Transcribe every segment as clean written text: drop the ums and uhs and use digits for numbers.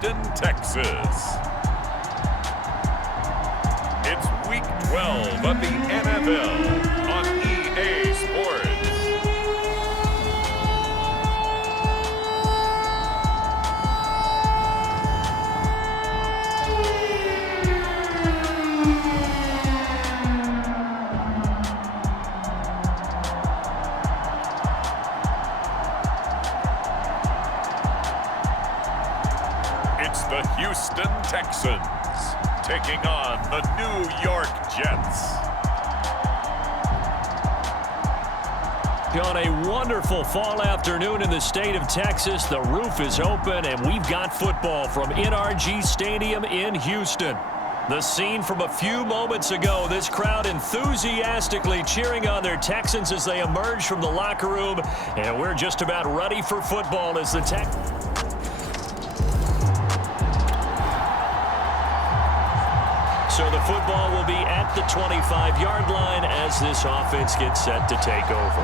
Houston, Texas. It's Week 12 of the NFL on EA Sports. It's the Houston Texans taking on the New York Jets. On a wonderful fall afternoon in the state of Texas, the roof is open and we've got football from NRG Stadium in Houston. The scene from a few moments ago, this crowd enthusiastically cheering on their Texans as they emerge from the locker room, and we're just about ready for football as the So the football will be at the 25-yard line as this offense gets set to take over.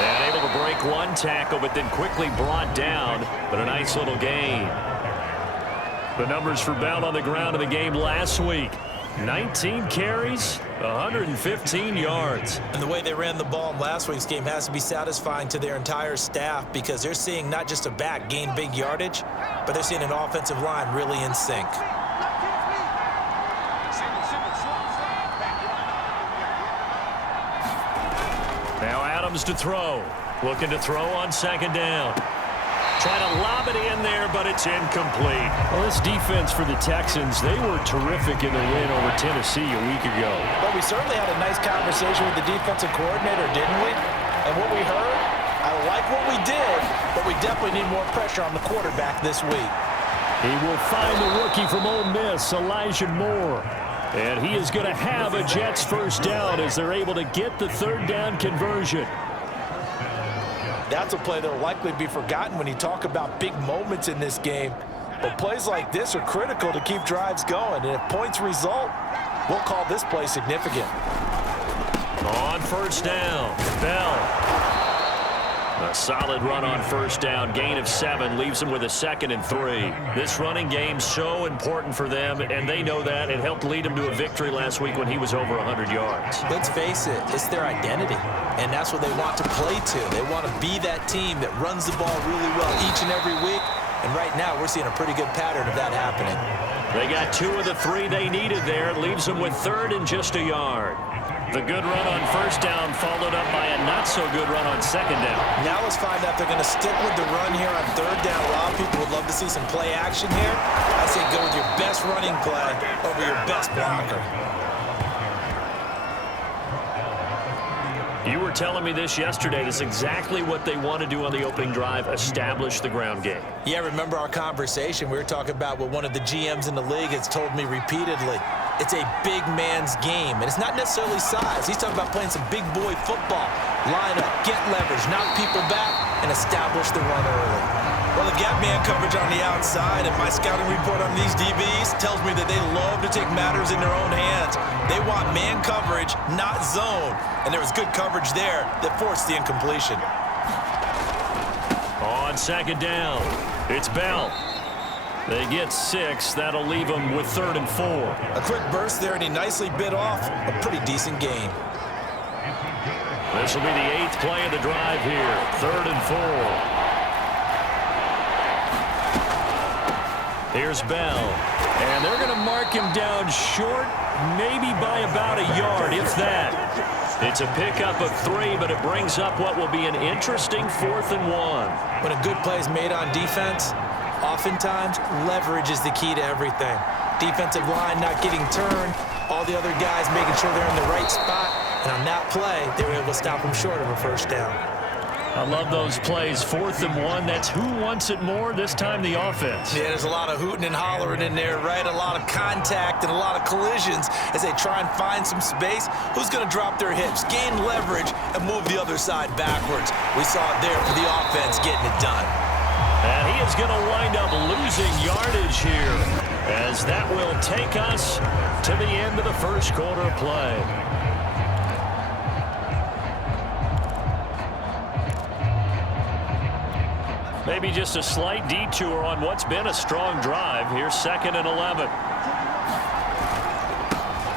And able to break one tackle, but then quickly brought down, but a nice little gain. The numbers for Bell on the ground in the game last week. 19 carries, 115 yards. And the way they ran the ball in last week's game has to be satisfying to their entire staff because they're seeing not just a back gain big yardage, but they're seeing an offensive line really in sync. Now Adams to throw. Looking to throw on second down. Trying to lob it in there, but it's incomplete. Well, this defense for the Texans, they were terrific in the win over Tennessee a week ago. But we certainly had a nice conversation with the defensive coordinator, didn't we? And what we heard, I like what we did, but we definitely need more pressure on the quarterback this week. He will find the rookie from Ole Miss, Elijah Moore. And he is going to have a Jets first down as they're able to get the third down conversion. That's a play that will likely be forgotten when you talk about big moments in this game. But plays like this are critical to keep drives going. And if points result, we'll call this play significant. On first down, Bell. A solid run on first down. Gain of 7 leaves them with a 2nd and 3. This running game's so important for them, and they know that. It helped lead them to a victory last week when he was over 100 yards. Let's face it, it's their identity, and that's what they want to play to. They want to be that team that runs the ball really well each and every week, and right now we're seeing a pretty good pattern of that happening. They got 2 of the 3 they needed there. It leaves them with 3rd and just a yard. The good run on first down followed up by a not-so-good run on second down. Now let's find out if they're going to stick with the run here on third down. A lot of people would love to see some play action here. I say go with your best running play over your best blocker. You were telling me this yesterday. This is exactly what they want to do on the opening drive, establish the ground game. Yeah, remember our conversation? We were talking about what one of the GMs in the league has told me repeatedly. It's a big man's game, and it's not necessarily size. He's talking about playing some big boy football. Line up, get leverage, knock people back, and establish the run early. Well, they've got man coverage on the outside, and my scouting report on these DBs tells me that they love to take matters in their own hands. They want man coverage, not zone. And there was good coverage there that forced the incompletion. On second down, it's Bell. They get 6. That'll leave them with 3rd and 4. A quick burst there, and he nicely bit off a pretty decent gain. This will be the 8th play of the drive here. 3rd and 4. Here's Bell. And they're going to mark him down short, maybe by about a yard, if that. It's a pickup of 3, but it brings up what will be an interesting 4th and 1. When a good play is made on defense, oftentimes leverage is the key to everything. Defensive line not getting turned, all the other guys making sure they're in the right spot, and on that play, they were able to stop him short of a first down. I love those plays. 4th and 1. That's who wants it more, this time the offense. Yeah, there's a lot of hooting and hollering in there, right? A lot of contact and a lot of collisions as they try and find some space. Who's going to drop their hips, gain leverage, and move the other side backwards? We saw it there for the offense getting it done. And he is going to wind up losing as that will take us to the end of the first quarter of play. Maybe just a slight detour on what's been a strong drive. Here's 2nd and 11.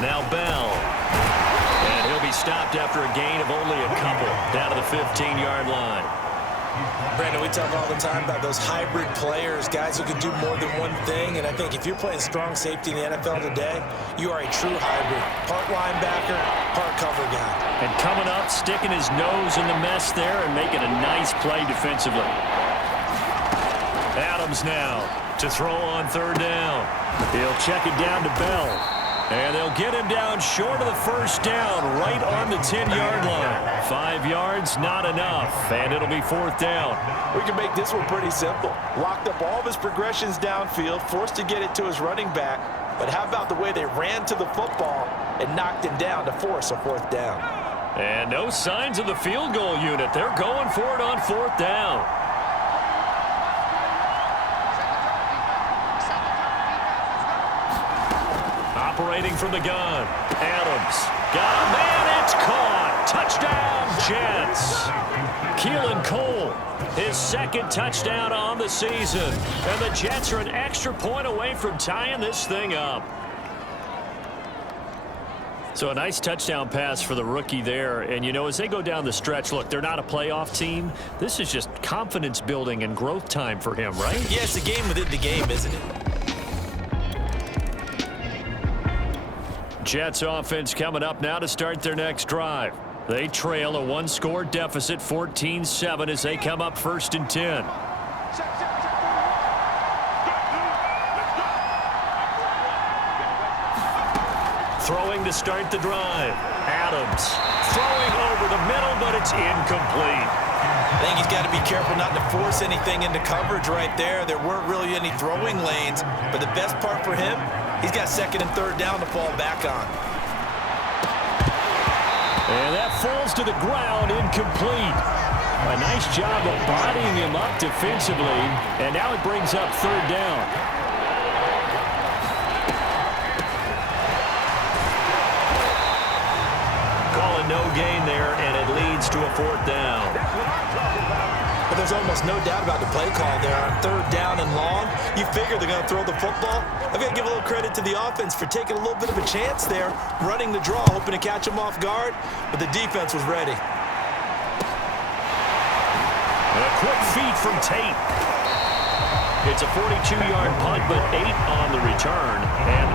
Now Bell. And he'll be stopped after a gain of only a couple down to the 15-yard line. Brandon, we talk all the time about those hybrid players, guys who can do more than one thing. And I think if you're playing strong safety in the NFL today, you are a true hybrid. Part linebacker, part cover guy. And coming up, sticking his nose in the mess there and making a nice play defensively. Adams now to throw on 3rd down. He'll check it down to Bell. And they'll get him down short of the 1st down, right on the 10-yard line. 5 yards, not enough, and it'll be 4th down. We can make this one pretty simple. Locked up all of his progressions downfield, forced to get it to his running back. But how about the way they ran to the football and knocked him down to force a 4th down? And no signs of the field goal unit. They're going for it on 4th down. Operating from the gun. Adams. Got a man. It's caught. Touchdown, Jets. Keelan Cole, his 2nd touchdown on the season. And the Jets are an extra point away from tying this thing up. So a nice touchdown pass for the rookie there. And, you know, as they go down the stretch, look, they're not a playoff team. This is just confidence building and growth time for him, right? Yeah, it's a game within the game, isn't it? Jets offense coming up now to start their next drive. They trail a 1-score deficit, 14-7, as they come up 1st and 10. Throwing to start the drive. Adams throwing over the middle, but it's incomplete. I think he's got to be careful not to force anything into coverage right there. There weren't really any throwing lanes, but the best part for him, he's got 2nd and 3rd down to fall back on. And that falls to the ground, incomplete. A nice job of bodying him up defensively, and now it brings up 3rd down. Calling no gain there, and it leads to a 4th down. But there's almost no doubt about the play call there. On 3rd down and long, you figure they're going to throw the football. I've got to give a little credit to the offense for taking a little bit of a chance there, running the draw, hoping to catch them off guard, but the defense was ready. A quick feed from Tate. It's a 42-yard punt, but 8 on the return. And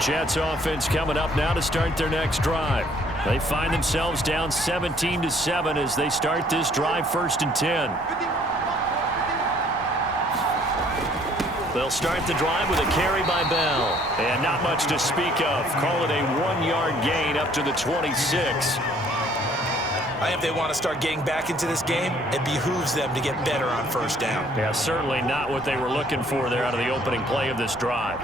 Jets offense coming up now to start their next drive. They find themselves down 17-7 as they start this drive 1st and 10. They'll start the drive with a carry by Bell. And not much to speak of. Call it a 1-yard gain up to the 26. I think if they want to start getting back into this game, it behooves them to get better on 1st down. Yeah, certainly not what they were looking for there out of the opening play of this drive.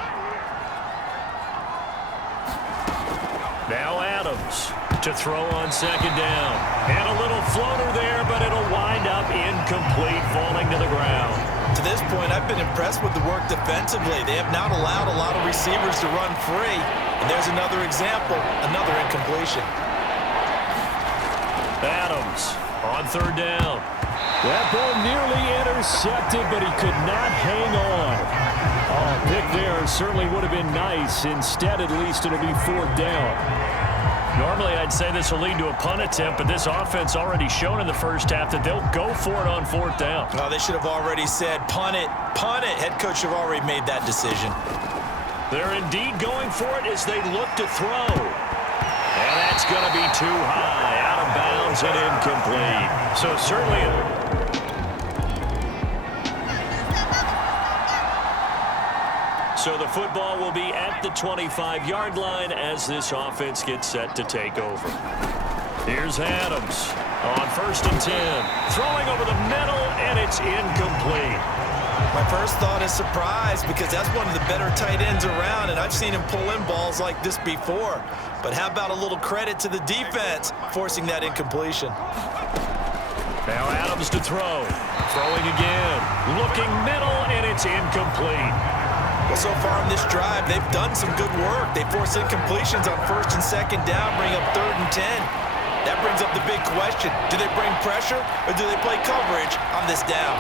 Now Adams to throw on 2nd down. And a little floater there, but it'll wind up incomplete, falling to the ground. To this point, I've been impressed with the work defensively. They have not allowed a lot of receivers to run free. And there's another example, another incompletion. Adams on 3rd down. That ball nearly intercepted, but he could not hang on. Oh, pick there certainly would have been nice. Instead, at least, it'll be 4th down. Normally, I'd say this will lead to a punt attempt, but this offense already shown in the 1st half that they'll go for it on 4th down. Oh, they should have already said, punt it, punt it. Head coach should have already made that decision. They're indeed going for it as they look to throw. And that's going to be too high, out of bounds and incomplete. So certainly... So the football will be at the 25-yard line as this offense gets set to take over. Here's Adams on 1st and 10. Throwing over the middle, and it's incomplete. My first thought is surprise because that's one of the better tight ends around, and I've seen him pull in balls like this before. But how about a little credit to the defense forcing that incompletion? Now Adams to throw. Throwing again. Looking middle, and it's incomplete. Well, so far in this drive, they've done some good work. They forced incompletions on 1st and 2nd down, bring up 3rd and 10. That brings up the big question. Do they bring pressure, or do they play coverage on this down?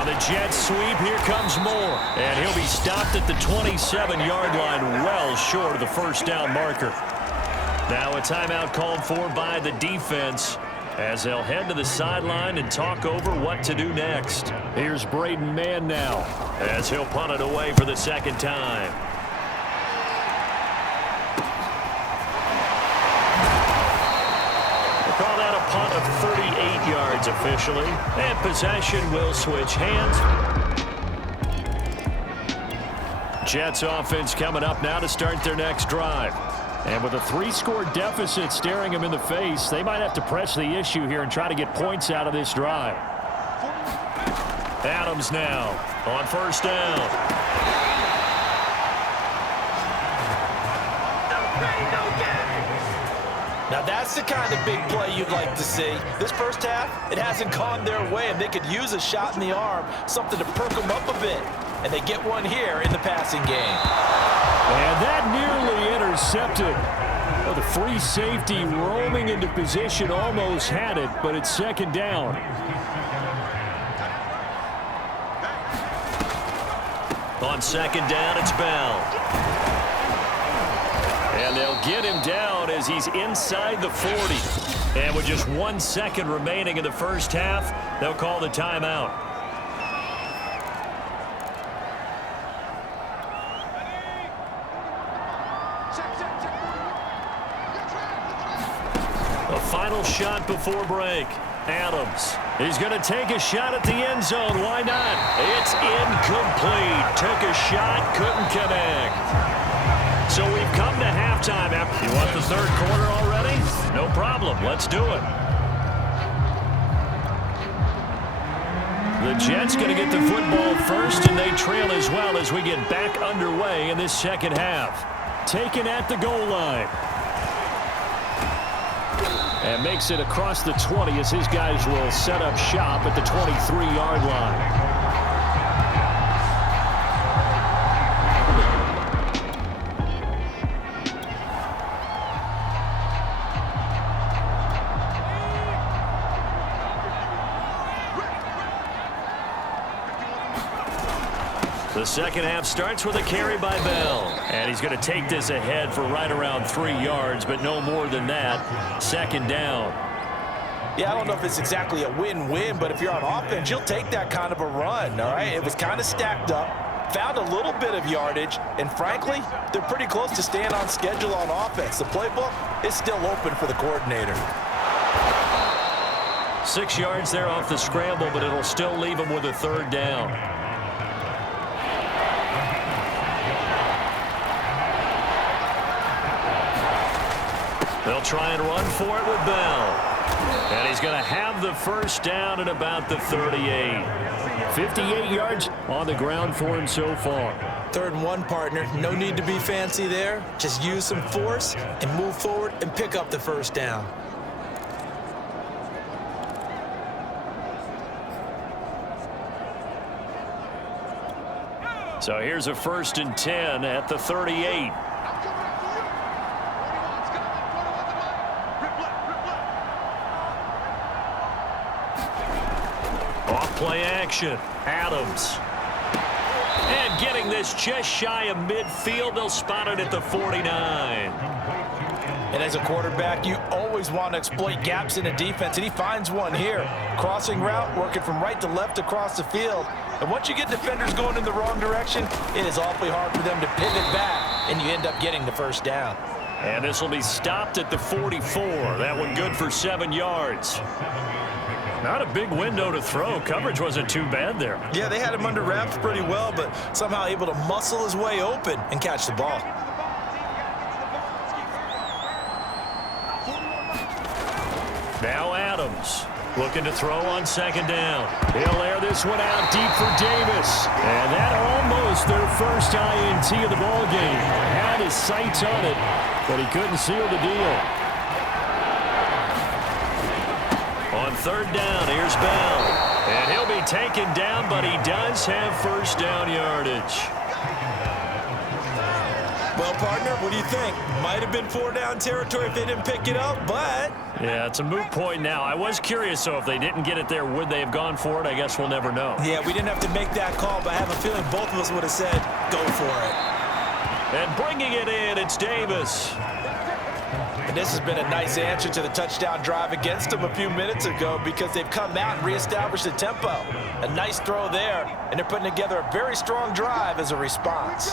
On the jet sweep, here comes Moore. And he'll be stopped at the 27-yard line, well short of the first down marker. Now a timeout called for by the defense as they'll head to the sideline and talk over what to do next. Here's Braden Mann now as he'll punt it away for the 2nd time. We'll call that a punt of 38 yards officially. And possession will switch hands. Jets offense coming up now to start their next drive. And with a 3-score deficit staring them in the face, they might have to press the issue here and try to get points out of this drive. Adams now on 1st down. Now that's the kind of big play you'd like to see. This first half, it hasn't gone their way, and they could use a shot in the arm, something to perk them up a bit. And they get one here in the passing game. And that nearly intercepted. Well, the free safety roaming into position almost had it, but it's 2nd down. On 2nd down, it's Bell. And they'll get him down as he's inside the 40. And with just 1 second remaining in the first half, they'll call the timeout. Final shot before break. Adams. He's going to take a shot at the end zone. Why not? It's incomplete. Took a shot, couldn't connect. So we've come to halftime. You want the 3rd quarter already? No problem. Let's do it. The Jets going to get the football first, and they trail as well as we get back underway in this 2nd half. Taken at the goal line. And makes it across the 20 as his guys will set up shop at the 23-yard line. The 2nd half starts with a carry by Bell. And he's going to take this ahead for right around 3 yards, but no more than that. 2nd down. Yeah, I don't know if it's exactly a win-win, but if you're on offense, you'll take that kind of a run, all right? It was kind of stacked up, found a little bit of yardage, and frankly, they're pretty close to staying on schedule on offense. The playbook is still open for the coordinator. 6 yards there off the scramble, but it'll still leave him with a 3rd down. They'll try and run for it with Bell. And he's going to have the first down at about the 38. 58 yards on the ground for him so far. 3rd and 1, partner. No need to be fancy there. Just use some force and move forward and pick up the first down. So here's a 1st and 10 at the 38. Play action. Adams. And getting this just shy of midfield. They'll spot it at the 49. And as a quarterback, you always want to exploit gaps in a defense, and he finds one here. Crossing route, working from right to left across the field. And once you get defenders going in the wrong direction, it is awfully hard for them to pivot back, and you end up getting the first down. And this will be stopped at the 44. That one good for 7 yards. Not a big window to throw. Coverage wasn't too bad there. Yeah, they had him under wraps pretty well, but somehow able to muscle his way open and catch the ball. Now Adams looking to throw on 2nd down. He'll air this one out deep for Davis. And that almost their first INT of the ball game. Had his sights on it, but he couldn't seal the deal. On 3rd down, here's Bell. taken down, but he does have first down yardage. Well, partner, what do you think? Might have been 4-down territory if they didn't pick it up, but... Yeah, it's a moot point now. I was curious, so if they didn't get it there, would they have gone for it? I guess we'll never know. Yeah, we didn't have to make that call, but I have a feeling both of us would have said, go for it. And bringing it in, it's Davis. And this has been a nice answer to the touchdown drive against them a few minutes ago because they've come out and reestablished the tempo. A nice throw there, and they're putting together a very strong drive as a response.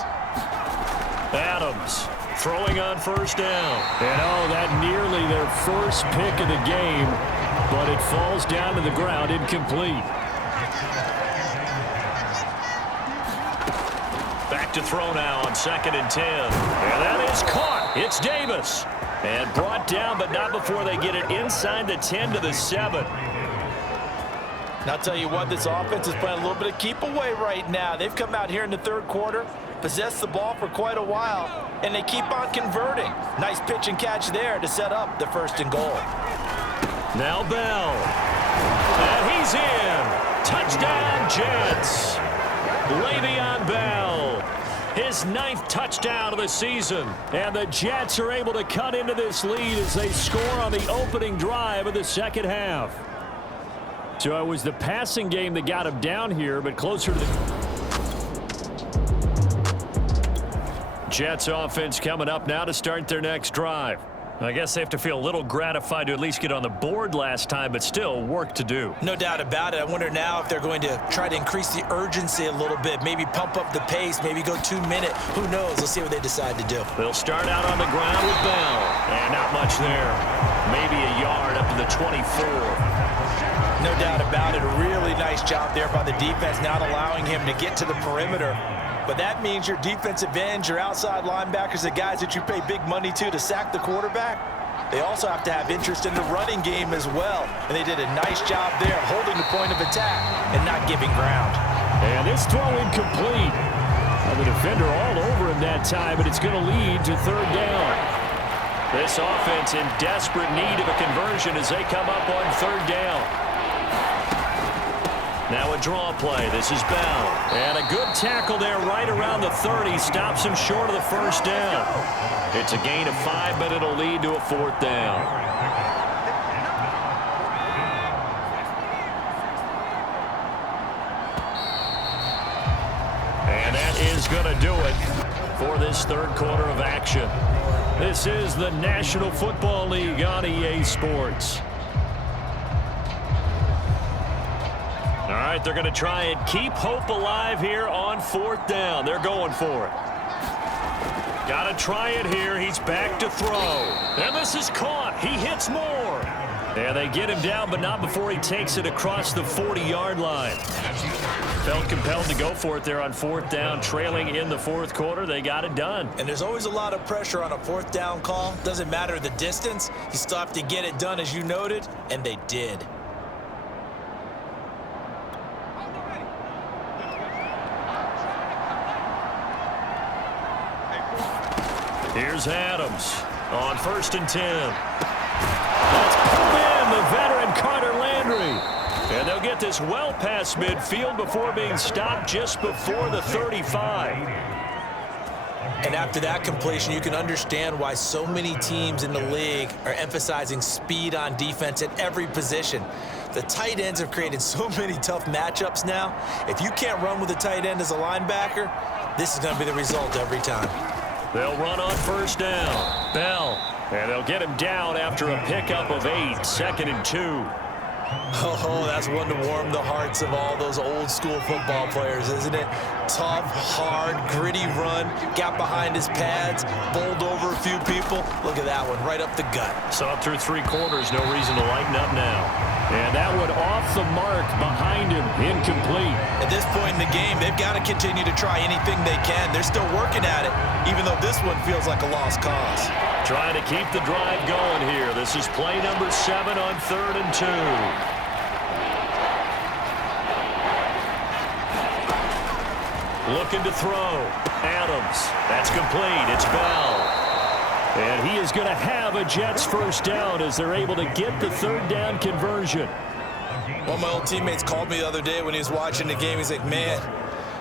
Adams throwing on first down. And oh, that nearly their first pick of the game, but it falls down to the ground incomplete. Back to throw now on 2nd and 10. And that is caught. It's Davis. And brought down, but not before they get it inside the 10 to the 7. And I'll tell you what, this offense is playing a little bit of keep away right now. They've come out here in the third quarter, possessed the ball for quite a while, and they keep on converting. Nice pitch and catch there to set up the 1st and goal. Now Bell. And he's in. Touchdown, Jets. Le'Veon Bell. His 9th touchdown of the season. And the Jets are able to cut into this lead as they score on the opening drive of the second half. So it was the passing game that got him down here, but closer to the... Jets offense coming up now to start their next drive. I guess they have to feel a little gratified to at least get on the board last time, but still work to do. No doubt about it. I wonder now if they're going to try to increase the urgency a little bit, maybe pump up the pace, maybe go 2-minute. Who knows? Let's see what they decide to do. They'll start out on the ground with Bell. And not much there. Maybe a yard up to the 24. No doubt about it. A really nice job there by the defense, not allowing him to get to the perimeter. But that means your defensive ends, your outside linebackers, the guys that you pay big money to sack the quarterback, they also have to have interest in the running game as well. And they did a nice job there holding the point of attack and not giving ground. And this throw incomplete. The defender all over him that time, but it's going to lead to 3rd down. This offense in desperate need of a conversion as they come up on 3rd down. Now a draw play. This is Bell. And a good tackle there right around the 30. Stops him short of the 1st down. It's a gain of 5, but it'll lead to a 4th down. And that is going to do it for this 3rd quarter of action. This is the National Football League on EA Sports. All right, they're going to try and keep hope alive here on 4th down. They're going for it. Got to try it here. He's back to throw. And this is caught. He hits more. And they get him down, but not before he takes it across the 40-yard line. Felt compelled to go for it there on 4th down, trailing in the 4th quarter. They got it done. And there's always a lot of pressure on a 4th down call. Doesn't matter the distance. You still have to get it done, as you noted, and they did. Here's Adams on 1st and 10. That's pulled in, the veteran Carter Landry. And they'll get this well past midfield before being stopped just before the 35. And after that completion, you can understand why so many teams in the league are emphasizing speed on defense at every position. The tight ends have created so many tough matchups now. If you can't run with a tight end as a linebacker, this is going to be the result every time. They'll run on 1st down. Bell. And they'll get him down after a pickup of 8. 2nd and 2. Oh, that's one to warm the hearts of all those old school football players, isn't it? Tough, hard, gritty run, got behind his pads, bowled over a few people. Look at that one, right up the gut. Saw it through 3 quarters, no reason to lighten up now. And that one off the mark behind him, incomplete. At this point in the game, they've got to continue to try anything they can. They're still working at it, even though this one feels like a lost cause. Trying to keep the drive going here. This is play number 7 on 3rd and 2. Looking to throw. Adams. That's complete. It's Bell. And he is going to have a Jets 1st down as they're able to get the 3rd down conversion. One of my old teammates called me the other day when he was watching the game. He's like, man,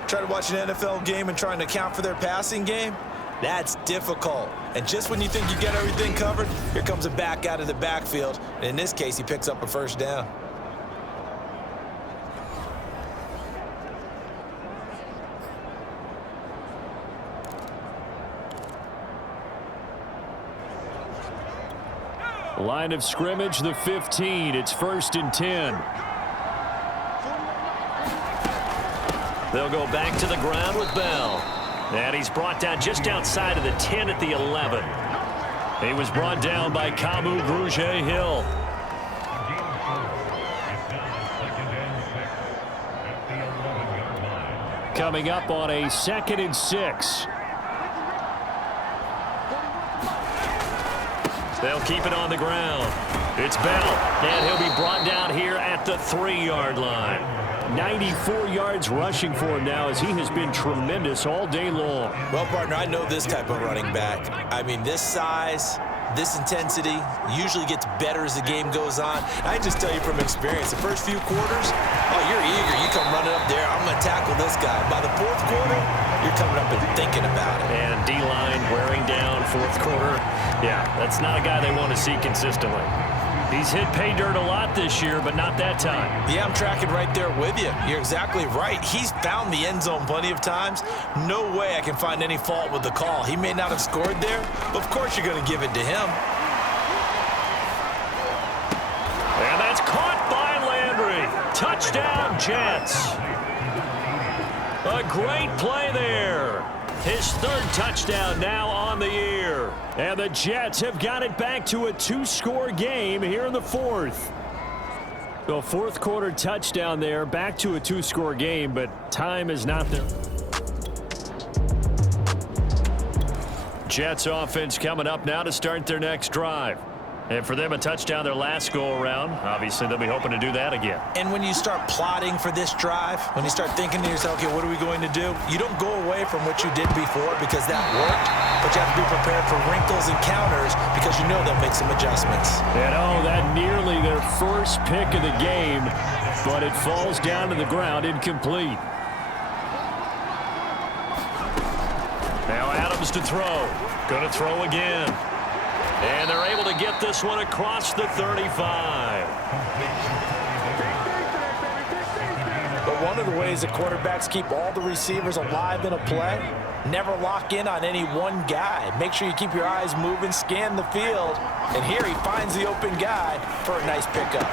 try to watch an NFL game and trying to account for their passing game? That's difficult. And just when you think you get everything covered, here comes a back out of the backfield. And in this case, he picks up a first down. Line of scrimmage, the 15. It's 1st and 10. They'll go back to the ground with Bell. And he's brought down just outside of the 10 at the 11. He was brought down by Kamu Grugier-Hill. Coming up on a 2nd and 6. They'll keep it on the ground. It's Bell, and he'll be brought down here at the 3-yard line. 94 yards rushing for him now as he has been tremendous all day long. Well, partner, I know this type of running back. I mean, this size, this intensity usually gets better as the game goes on. I just tell you from experience, the first few quarters, oh, you're eager. You come running up there, I'm going to tackle this guy. By the 4th quarter, you're coming up and thinking about it. And D-line wearing down 4th quarter. Yeah, that's not a guy they want to see consistently. He's hit pay dirt a lot this year, but not that time. Yeah, I'm tracking right there with you. You're exactly right. He's found the end zone plenty of times. No way I can find any fault with the call. He may not have scored there, but of course you're going to give it to him. And that's caught by Landry. Touchdown, Jets. A great play there. His 3rd touchdown now on the year. And the Jets have got it back to a 2-score game here in the 4th. The 4th quarter touchdown there, back to a 2-score game, but time is not there. Jets offense coming up now to start their next drive. And for them, a touchdown their last go-around. Obviously, they'll be hoping to do that again. And when you start plotting for this drive, when you start thinking to yourself, okay, what are we going to do? You don't go away from what you did before because that worked, but you have to be prepared for wrinkles and counters because you know they'll make some adjustments. And oh, that nearly their first pick of the game, but it falls down to the ground incomplete. Now Adams to throw. Going to throw again. And they're able to get this one across the 35. But one of the ways that quarterbacks keep all the receivers alive in a play, never lock in on any one guy. Make sure you keep your eyes moving, scan the field. And here he finds the open guy for a nice pickup.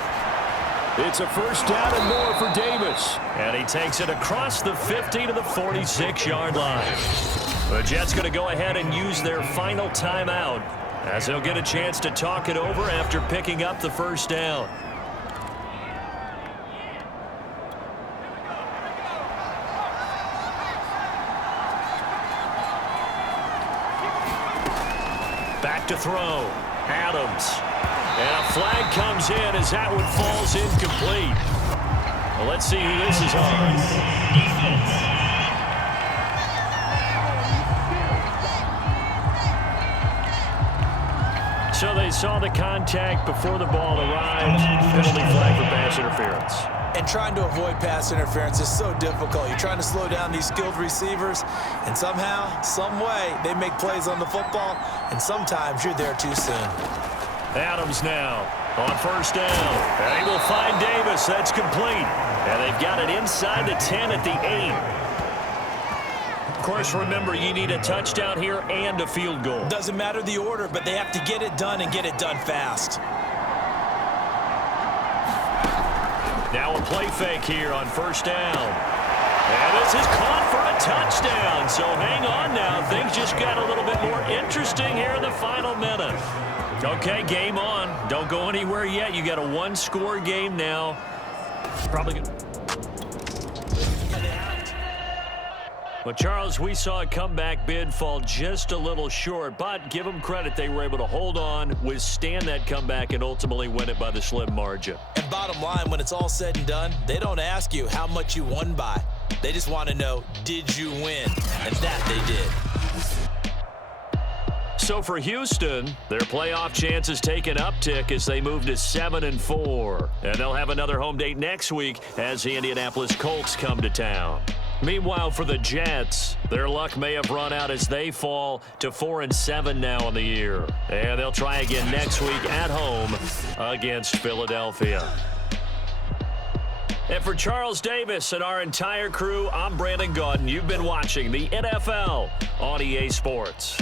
It's a first down and more for Davis. And he takes it across the 50 to the 46-yard line. The Jets going to go ahead and use their final timeout, as they'll get a chance to talk it over after picking up the first down. Back to throw. Adams. And a flag comes in as that one falls incomplete. Well, let's see who this is on. So they saw the contact before the ball arrived. Penalty flag for pass interference. And trying to avoid pass interference is so difficult. You're trying to slow down these skilled receivers, and somehow, some way, they make plays on the football, and sometimes you're there too soon. Adams now on first down. And he will find Davis. That's complete. And they've got it inside the 10 at the 8. Of course, remember, you need a touchdown here and a field goal. Doesn't matter the order, but they have to get it done and get it done fast. Now a play fake here on first down. And this is caught for a touchdown. So hang on now. Things just got a little bit more interesting here in the final minute. Okay, game on. Don't go anywhere yet. You got a 1-score game now. Probably good. Well, Charles, we saw a comeback bid fall just a little short, but give them credit. They were able to hold on, withstand that comeback, and ultimately win it by the slim margin. And bottom line, when it's all said and done, they don't ask you how much you won by. They just want to know, did you win? And that they did. So for Houston, their playoff chances take an uptick as they move to 7-4. And they'll have another home date next week as the Indianapolis Colts come to town. Meanwhile, for the Jets, their luck may have run out as they fall to 4-7 now in the year. And they'll try again next week at home against Philadelphia. And for Charles Davis and our entire crew, I'm Brandon Gaudin. You've been watching the NFL on EA Sports.